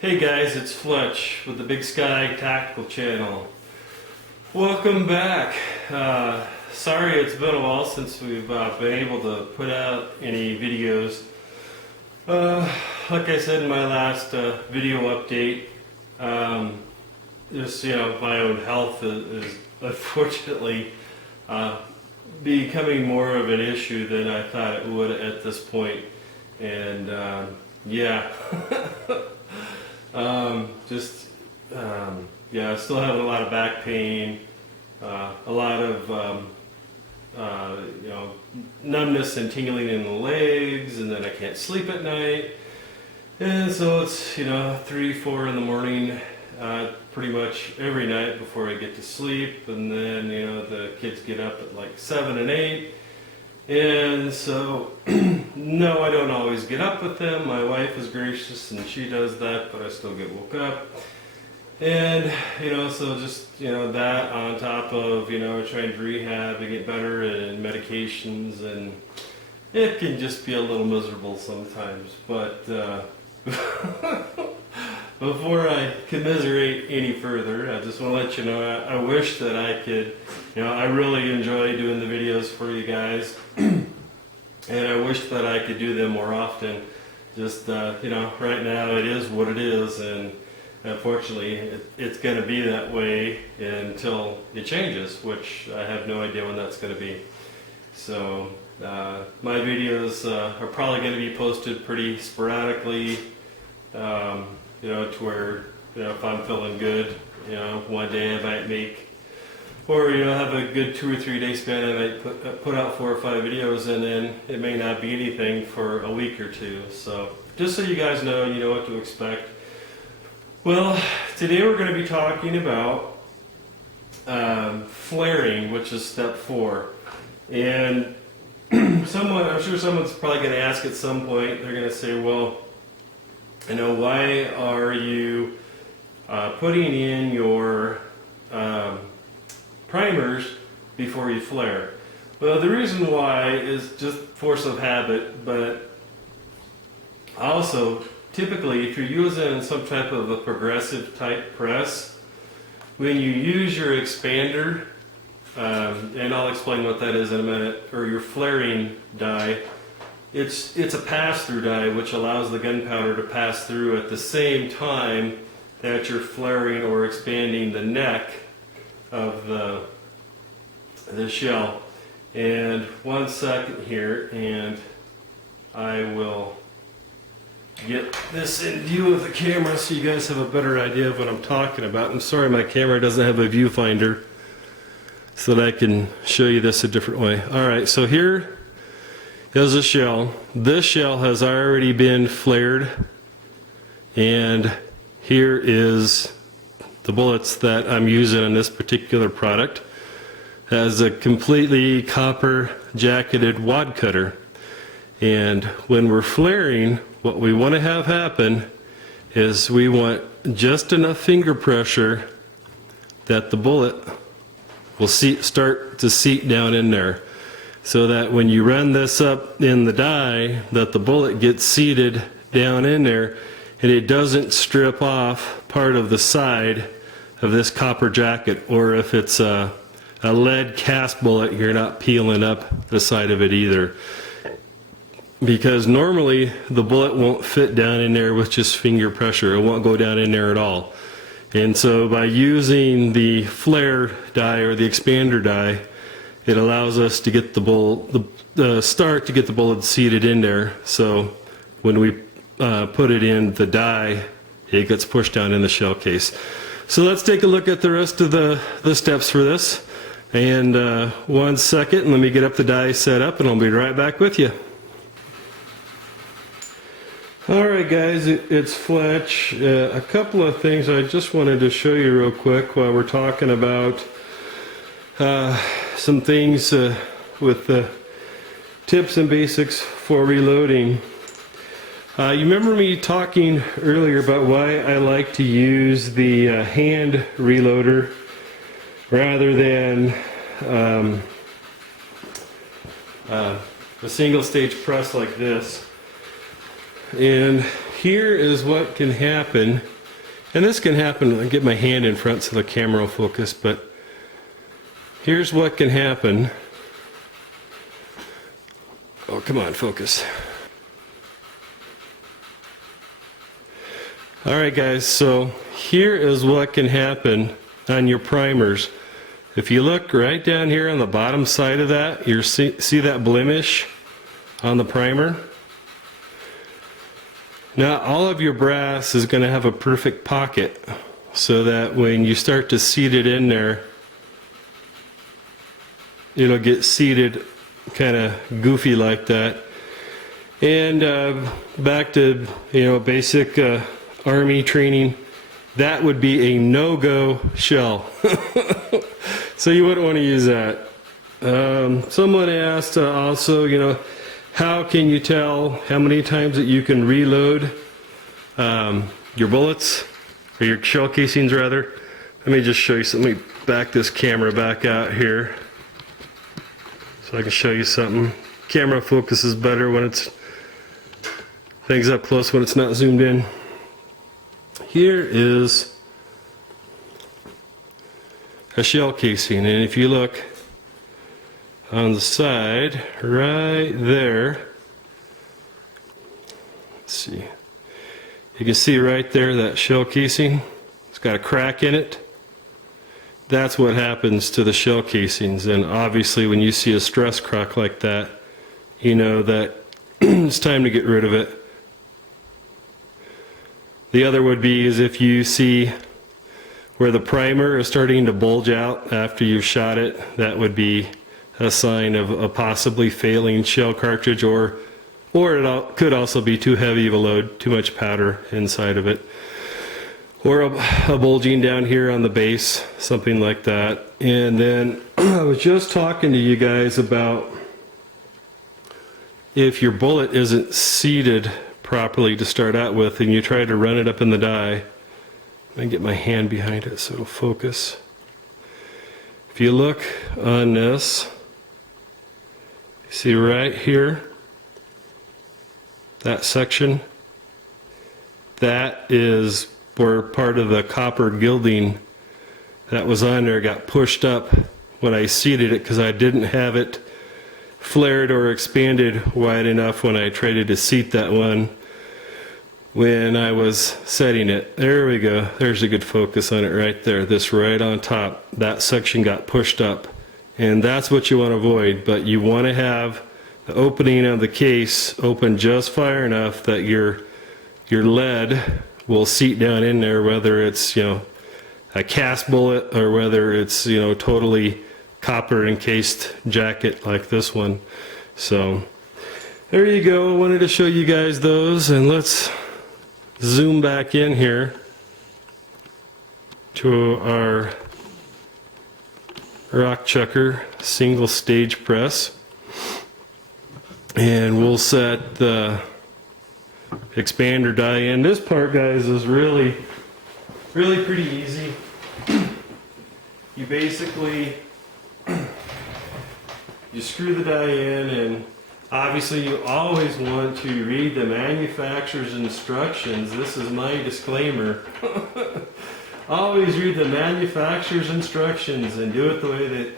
Hey guys, it's Fletch with the Big Sky Tactical Channel. Welcome back. Sorry it's been a while since we've been able to put out any videos. Like I said in my last video update, just my own health is unfortunately becoming more of an issue than I thought it would at this point. And yeah. I still have a lot of back pain, a lot of numbness and tingling in the legs, and then I can't sleep at night. And so it's 3, 4 in the morning, pretty much every night before I get to sleep, and then the kids get up at like 7 and 8. And so, no, I don't always get up with them. My wife is gracious and she does that, but I still get woke up. And, so just, that on top of, trying to rehab and get better and medications, and it can just be a little miserable sometimes. But before I commiserate any further, I just want to let you know, I wish that I could, I really enjoy doing the videos for you guys. And I wish that I could do them more often. Just, right now it is what it is, and unfortunately it's going to be that way until it changes, which I have no idea when that's going to be. So, my videos are probably going to be posted pretty sporadically, to where, if I'm feeling good, one day I might make, or have a good 2 or 3 day span, I might put out 4 or 5 videos, and then it may not be anything for a week or two. So just so you guys know, you know what to expect. Well, today we're going to be talking about flaring, which is step 4. And I'm sure someone's probably going to ask at some point, they're going to say, well, why are you putting in your primers before you flare? Well, the reason why is just force of habit, but also typically if you're using some type of a progressive type press, when you use your expander, and I'll explain what that is in a minute, or your flaring die, it's a pass-through die which allows the gunpowder to pass through at the same time that you're flaring or expanding the neck of the shell. And 1 second here, and I will get this in view of the camera so you guys have a better idea of what I'm talking about. I'm sorry my camera doesn't have a viewfinder so that I can show you this a different way. Alright, so here is a shell. This shell has already been flared, and here is the bullets that I'm using in this particular product. It has a completely copper jacketed wad cutter, and when we're flaring, what we want to have happen is we want just enough finger pressure that the bullet will start to seat down in there, so that when you run this up in the die, that the bullet gets seated down in there and it doesn't strip off part of the side of this copper jacket. Or if it's a lead cast bullet, you're not peeling up the side of it either, because normally the bullet won't fit down in there with just finger pressure. It won't go down in there at all. And so by using the flare die or the expander die, it allows us to get the start to get the bullet seated in there. So when we put it in the die, it gets pushed down in the shell case. So let's take a look at the rest of the steps for this. And 1 second, let me get up the die set up, and I'll be right back with you. Alright guys, it's Fletch. A couple of things I just wanted to show you real quick while we're talking about some things with the tips and basics for reloading. You remember me talking earlier about why I like to use the hand reloader rather than a single stage press like this. And here is what can happen, and this can happen. I'll get my hand in front so the camera will focus, but here's what can happen. Oh, come on, focus. Alright guys, so here is what can happen on your primers. If you look right down here on the bottom side of that, you see that blemish on the primer? Now all of your brass is going to have a perfect pocket so that when you start to seat it in there, it'll get seated kind of goofy like that. And back to basic Army training, that would be a no-go shell. So you wouldn't want to use that. Someone asked also, how can you tell how many times that you can reload your bullets, or your shell casings rather? Let me just show you something. Let me back this camera back out here so I can show you something. Camera focuses better when it's things up close, when it's not zoomed in. Here is a shell casing, and if you look on the side right there, let's see, you can see right there that shell casing, it's got a crack in it. That's what happens to the shell casings, and obviously when you see a stress crack like that, you know that it's time to get rid of it. The other would be is if you see where the primer is starting to bulge out after you've shot it, that would be a sign of a possibly failing shell cartridge, or it could also be too heavy of a load, too much powder inside of it, or a bulging down here on the base, something like that. And then I was just talking to you guys about if your bullet isn't seated properly to start out with and you try to run it up in the die. Let me get my hand behind it so it'll focus. If you look on this, see right here, that section, that is where part of the copper gilding that was on there got pushed up when I seated it, because I didn't have it flared or expanded wide enough when I tried to seat that one when I was setting it. There we go. There's a good focus on it right there. This right on top, that section got pushed up, and that's what you want to avoid. But you want to have the opening of the case open just far enough that your lead will seat down in there, whether it's a cast bullet or whether it's totally copper encased jacket like this one. So there you go. I wanted to show you guys those, and let's zoom back in here to our rock chucker single stage press, and we'll set the expander die in. This part, guys, is really pretty easy. You basically you screw the die in, and obviously you always want to read the manufacturer's instructions. This is my disclaimer. Always read the manufacturer's instructions and do it the way that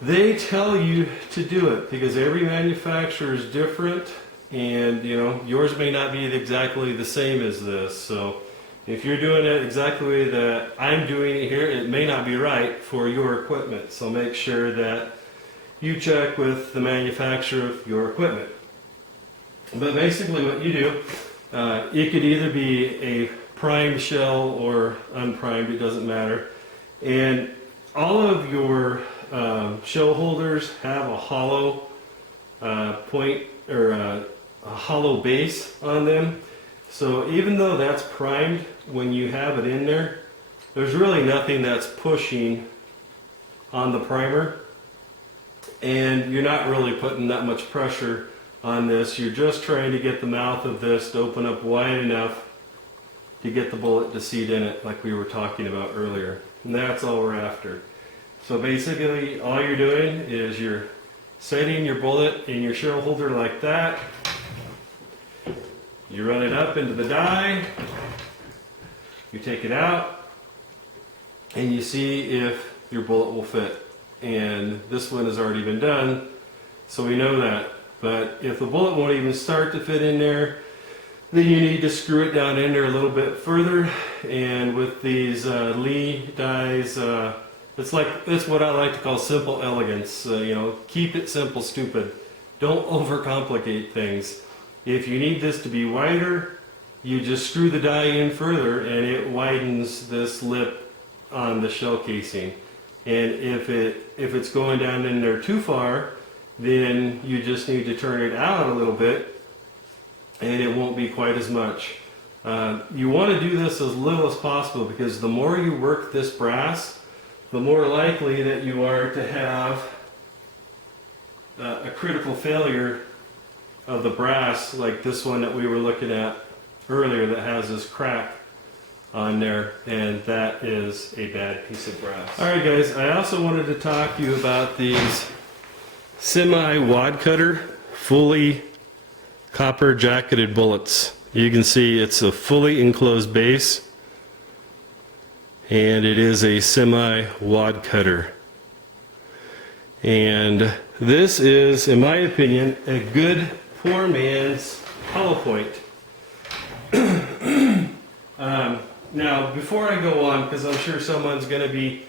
they tell you to do it, because every manufacturer is different, and yours may not be exactly the same as this. So if you're doing it exactly the way that I'm doing it here, it may not be right for your equipment. So make sure that you check with the manufacturer of your equipment. But basically what you do, it could either be a primed shell or unprimed, it doesn't matter. And all of your shell holders have a hollow point, or a hollow base on them. So even though that's primed, when you have it in there, there's really nothing that's pushing on the primer, and you're not really putting that much pressure on this. You're just trying to get the mouth of this to open up wide enough to get the bullet to seat in it, like we were talking about earlier. And that's all we're after. So basically all you're doing is you're setting your bullet in your shell holder like that. You run it up into the die, you take it out, and you see if your bullet will fit. And this one has already been done, so we know that. But if the bullet won't even start to fit in there, then you need to screw it down in there a little bit further. And with these Lee dies, it's what I like to call simple elegance. You know, keep it simple, stupid. Don't overcomplicate things. If you need this to be wider, you just screw the die in further and it widens this lip on the shell casing. And if it's going down in there too far, then you just need to turn it out a little bit and it won't be quite as much. You want to do this as little as possible, because the more you work this brass, the more likely that you are to have a critical failure of the brass, like this one that we were looking at earlier that has this crack on there, and that is a bad piece of brass. Alright guys, I also wanted to talk to you about these semi-wad cutter, fully copper jacketed bullets. You can see it's a fully enclosed base, and it is a semi-wad cutter. And this is, in my opinion, a good poor man's hollow point. Now, before I go on, because I'm sure someone's going to be,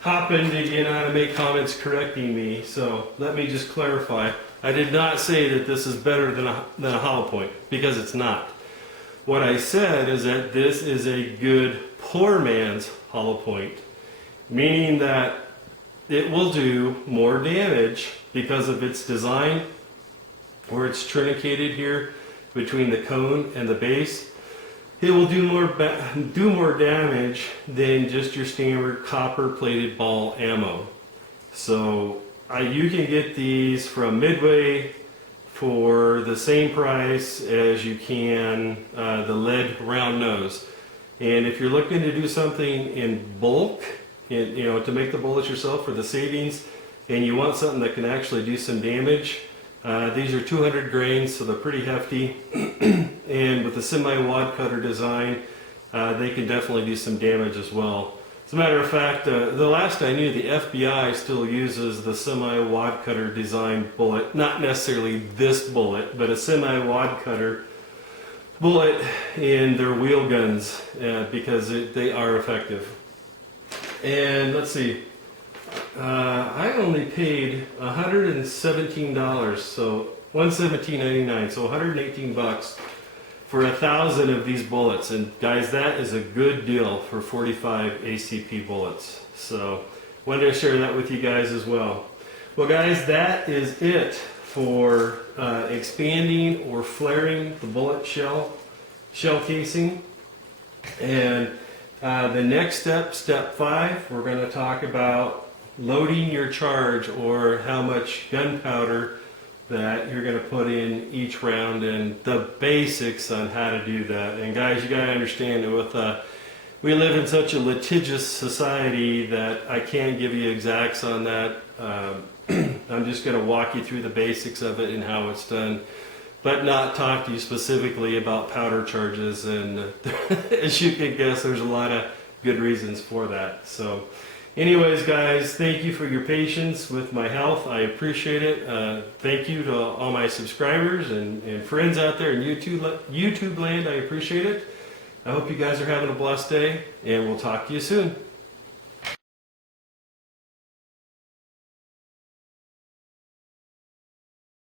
hopping to get on and make comments correcting me, so let me just clarify. I did not say that this is better than a hollow point, because it's not. What I said is that this is a good poor man's hollow point, meaning that it will do more damage because of its design, where it's trinicated here between the cone and the base. It will do more damage than just your standard copper plated ball ammo. So you can get these from Midway for the same price as you can the lead round nose. And if you're looking to do something in bulk, to make the bullets yourself for the savings, and you want something that can actually do some damage, these are 200 grains, so they're pretty hefty. And with the semi-wad cutter design, they can definitely do some damage as well. As a matter of fact, the last I knew, the FBI still uses the semi-wad cutter design bullet. Not necessarily this bullet, but a semi-wad cutter bullet in their wheel guns, because they are effective. And let's see, I only paid $117, so $117.99, so 118 bucks for 1,000 of these bullets. And guys, that is a good deal for 45 ACP bullets. So wanted to share that with you guys as well. Well guys, that is it for expanding or flaring the bullet shell casing. And the next step, step 5, we're going to talk about loading your charge, or how much gunpowder that you're going to put in each round, and the basics on how to do that. And guys, you got to understand that we live in such a litigious society that I can't give you exacts on that. I'm just going to walk you through the basics of it and how it's done, but not talk to you specifically about powder charges. And as you can guess, there's a lot of good reasons for that. So anyways, guys, thank you for your patience with my health. I appreciate it. Thank you to all my subscribers and friends out there in YouTube land. I appreciate it. I hope you guys are having a blessed day, and we'll talk to you soon.